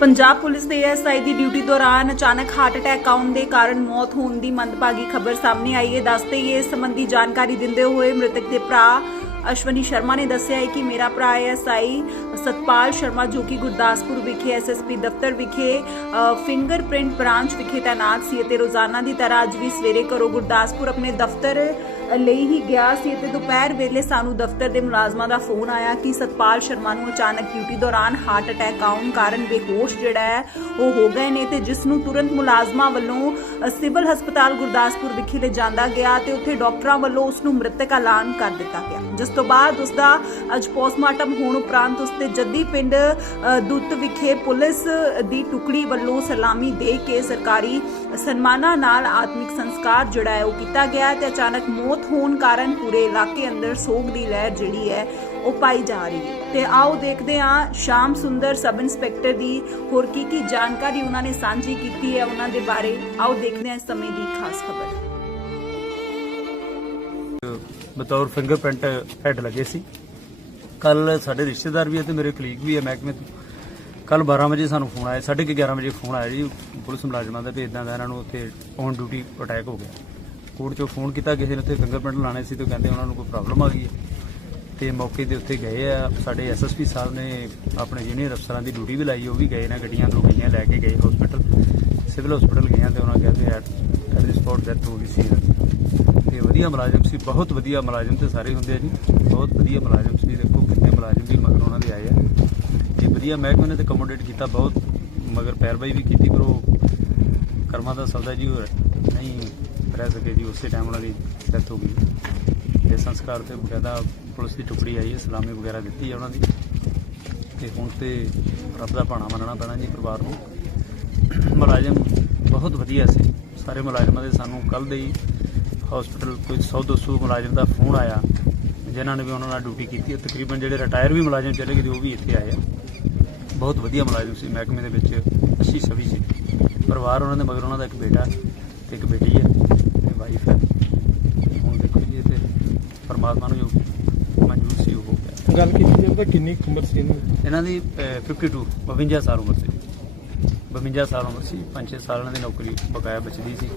Punjab police ਦੇ SI ਦੀ duty ਦੌਰਾਨ ਅਚਾਨਕ ਹਾਰਟ ਅਟੈਕ ਆਉਣ ਦੇ ਕਾਰਨ ਮੌਤ ਹੋਣ ਦੀ ਮੰਦਭਾਗੀ ਖਬਰ ਸਾਹਮਣੇ ਆਈ ਹੈ। ਦੱਸਦੇ ਹੀ ਇਸ ਸੰਬੰਧੀ ਜਾਣਕਾਰੀ ਦਿੰਦੇ ਹੋਏ ਮ੍ਰਿਤਕ ਦੇ ਭਰਾ ਅਸ਼ਵਨੀ ਸ਼ਰਮਾ ਨੇ ਦੱਸਿਆ ਹੈ ਕਿ ਮੇਰਾ ਭਰਾ ਐਸਆਈ ਸਤਪਾਲ ਸ਼ਰਮਾ, ਜੋ ਕਿ ਗੁਰਦਾਸਪੁਰ ਵਿਖੇ ਐਸਐਸਪੀ ਦਫ਼ਤਰ ਵਿਖੇ ਫਿੰਗਰਪ੍ਰਿੰਟ ਬ੍ਰਾਂਚ ਵਿਖੇ ਤਾਇਨਾਤ ਸੀ ਅਤੇ ਰੋਜ਼ਾਨਾ ਦੀ ਤਰ੍ਹਾਂ ਅੱਜ ਵੀ ਸਵੇਰੇ ਘਰੋਂ ਗੁਰਦਾਸਪੁਰ ਆਪਣੇ ਦਫ਼ਤਰ ਲਈ ਹੀ ਗਿਆ ਸੀ ਅਤੇ ਦੁਪਹਿਰ ਵੇਲੇ ਸਾਨੂੰ ਦਫ਼ਤਰ ਦੇ ਮੁਲਾਜ਼ਮਾਂ ਦਾ ਫੋਨ ਆਇਆ ਕਿ ਸਤਪਾਲ ਸ਼ਰਮਾ ਨੂੰ ਅਚਾਨਕ ਡਿਊਟੀ ਦੌਰਾਨ ਹਾਰਟ ਅਟੈਕ ਆਉਣ ਕਾਰਨ ਬੇਹੋਸ਼ ਜਿਹੜਾ ਹੈ, ਉਹ ਹੋ ਗਏ ਨੇ ਤੇ ਜਿਸ ਨੂੰ ਤੁਰੰਤ ਮੁਲਾਜ਼ਮਾਂ ਵੱਲੋਂ ਸਿਵਲ ਹਸਪਤਾਲ ਗੁਰਦਾਸਪੁਰ ਵਿਖੇ ਲਿਜਾਂਦਾ ਗਿਆ ਤੇ ਉੱਥੇ ਡਾਕਟਰਾਂ ਵੱਲੋਂ ਉਸ ਨੂੰ ਮ੍ਰਿਤਕ ਐਲਾਨ ਕਰ ਦਿੱਤਾ ਗਿਆ। ਜਿਸ ਤੋਂ ਬਾਅਦ ਉਸ ਦਾ ਅੱਜ ਪੋਸਟਮਾਰਟਮ ਹੋਣ ਉਪਰੰਤ ਉਸ ਦੇ ਜੱਦੀ ਪਿੰਡ ਦੁੱਤ ਵਿਖੇ ਪੁਲਿਸ ਦੀ ਟੁਕੜੀ ਵੱਲੋਂ ਸਲਾਮੀ ਦੇ ਕੇ ਸਰਕਾਰੀ ਸਨਮਾਨਾਂ ਨਾਲ ਆਤਮਿਕ ਸੰਸਕਾਰ ਜਿਹੜਾ ਹੈ, ਉਹ ਕੀਤਾ ਗਿਆ ਤੇ ਅਚਾਨਕ ਮੌਤ ਹੋਣ ਕਾਰਨ ਪੂਰੇ ਇਲਾਕੇ ਅੰਦਰ ਸੋਗ ਦੀ ਲਹਿਰ ਜਿਹੜੀ ਹੈ, ਉਹ ਪਾਈ ਜਾ ਰਹੀ ਹੈ। ਤੇ ਆਓ ਦੇਖਦੇ ਹਾਂ, ਸ਼ਾਮ ਸੁੰਦਰ ਸਬ ਇੰਸਪੈਕਟਰ ਦੀ ਹੋਰ ਕੀ ਕੀ ਜਾਣਕਾਰੀ ਉਹਨਾਂ ਨੇ ਸਾਂਝੀ ਕੀਤੀ ਹੈ ਉਹਨਾਂ ਦੇ ਬਾਰੇ। ਆਓ ਦੇਖਦੇ ਹਾਂ ਇਸ ਸਮੇਂ ਦੀ ਖਾਸ ਖਬਰ। ਬਤੌਰ ਫਿੰਗਰਪ੍ਰਿੰਟ ਹੈਡ ਲੱਗੇ ਸੀ। ਕੱਲ ਸਾਡੇ ਰਿਸ਼ਤੇਦਾਰ ਵੀ ਹੈ ਤੇ ਮੇਰੇ ਕਲੀਗ ਵੀ ਹੈ ਮਹਿਕਮੇ ਤੋਂ। ਕੱਲ 12 ਵਜੇ ਸਾਨੂੰ ਫੋਨ ਆਇਆ 11:30 ਵਜੇ ਫੋਨ ਆਇਆ ਜੀ, ਪੁਲਿਸ ਮੁਲਾਜ਼ਮਾਂ ਦਾ ਵੀ ਇਦਾਂ ਦਾ ਇਹਨਾਂ ਨੂੰ ਉੱਥੇ ਔਨ ਡਿਊਟੀ ਅਟੈਕ ਹੋ ਗਿਆ। ਕੋਰਟ ਚੋਂ ਫੋਨ ਕੀਤਾ, ਕਿਸੇ ਨੇ ਉੱਥੇ ਫਿੰਗਰਪ੍ਰਿੰਟ ਲਾਣੇ ਸੀ ਤੇ ਕਹਿੰਦੇ ਉਹਨਾਂ ਨੂੰ ਕੋਈ ਪ੍ਰੋਬਲਮ ਆ ਗਈ ਹੈ ਤੇ ਮੌਕੇ ਦੇ ਉੱਤੇ ਗਏ ਆ, ਸਾਡੇ ਐਸਐਸਪੀ ਸਾਹਿਬ ਨੇ ਆਪਣੇ ਜੂਨੀਅਰ ਅਫਸਰਾਂ ਦੀ ਡਿਊਟੀ ਵੀ ਲਾਈ, ਉਹ ਵੀ ਗਏ ਨੇ, ਗੱਡੀਆਂ ਤੋਂ ਗੱਡੀਆਂ ਲੈ ਕੇ ਗਏ ਹਸਪੀਟਲ ਸਿਵਲ ਹਸਪੀਟਲ ਗਏ ਆ ਤੇ ਉਹਨਾਂ ਕਹਿੰਦੇ at at the spot death ਹੋ ਗਈ ਸੀ ਇਹਨਾਂ ਦੀ। ਤੇ ਵਧੀਆ ਮੁਲਾਜ਼ਮ ਸੀ, ਬਹੁਤ ਵਧੀਆ ਮੁਲਾਜ਼ਮ ਤੇ ਸਾਰੇ ਹੁੰਦੇ ਆ ਜੀ, ਬਹੁਤ ਵਧੀਆ ਮੁਲਾਜ਼ਮ ਸੀ, ਦੇਖੋ ਕਿੰਨੇ ਮੁਲਾਜ਼ਮ ਵੀ ਮਗਰ ਉਹਨਾਂ ਦੇ ਆਏ ਆ ਤੇ ਵਧੀਆ ਮਹਿਕਮੇ ਨੇ ਤੇ ਕਮੋਡੇਟ ਕੀਤਾ ਬਹੁਤ, ਮਗਰ ਪੈਰਵਾਈ ਵੀ ਕੀਤੀ, ਪਰ ਉਹ ਕਰਮਾਂ ਦਾ ਸੌਦਾ ਜੀ ਹੋਰ ਨਹੀਂ ਰਹਿ ਸਕੇ ਜੀ, ਉਸੇ ਟਾਈਮ ਉਹਨਾਂ ਦੀ ਡੈਥ ਹੋ ਗਈ। ਤੇ ਸੰਸਕਾਰ ਤੇ ਬਕਾਇਦਾ ਪੁਲਿਸ ਦੀ ਟੁਕੜੀ ਆਈ ਹੈ, ਸਲਾਮੀ ਵਗੈਰਾ ਦਿੱਤੀ ਹੈ ਉਹਨਾਂ ਦੀ। ਤੇ ਹੁਣ ਤੇ ਰੱਬ ਦਾ ਭਾਣਾ ਮੰਨਣਾ ਪੈਣਾ ਜੀ ਪਰਿਵਾਰ ਨੂੰ। ਮੁਲਾਜ਼ਮ ਬਹੁਤ ਵਧੀਆ ਸੀ। ਸਾਰੇ ਮੁਲਾਜ਼ਮਾਂ ਦੇ ਸਾਨੂੰ ਕੱਲ ਦੇ ਹੀ ਹਸਪੀਟਲ ਕੋਈ 100 200 ਮੁਲਾਜ਼ਮ ਦਾ ਫੋਨ ਆਇਆ, ਜਿਨ੍ਹਾਂ ਨੇ ਵੀ ਉਹਨਾਂ ਨਾਲ ਡਿਊਟੀ ਕੀਤੀ ਹੈ। ਤਕਰੀਬਨ ਜਿਹੜੇ ਰਿਟਾਇਰ ਵੀ ਮੁਲਾਜ਼ਮ ਚਲੇ ਗਏ, ਉਹ ਵੀ ਇੱਥੇ ਆਏ ਆ। ਬਹੁਤ ਵਧੀਆ ਮੁਲਾਜ਼ਮ ਸੀ, ਮਹਿਕਮੇ ਦੇ ਵਿੱਚ ਅੱਛੀ ਛਵੀ ਸੀ। ਪਰਿਵਾਰ ਉਹਨਾਂ ਦੇ ਮਗਰ ਉਹਨਾਂ ਦਾ ਇੱਕ ਬੇਟਾ ਤੇ ਇੱਕ ਬੇਟੀ ਹੈ। ਵਾਈਫ ਹੈ। ਹੁਣ ਦੇਖੋ ਜੀ ਤੇ ਪਰਮਾਤਮਾ ਨੂੰ ਜੋ ਮਨਜ਼ੂਰ ਸੀ ਉਹ ਹੋ ਗਿਆ। ਗੱਲ ਕੀਤੀ ਜਾਵੇ ਤਾਂ ਕਿੰਨੀ ਕੁ ਉਮਰ ਸੀ ਇਹਨਾਂ? ਦੀ ਇਹਨਾਂ ਦੀ ਅਹ, 52 52 ਸਾਲ ਉਮਰ ਸੀ। 52 ਸਾਲ ਉਮਰ ਸੀ 5-6 ਸਾਲ ਦੀ ਨੌਕਰੀ ਬਕਾਇਆ ਬਚਦੀ ਸੀ।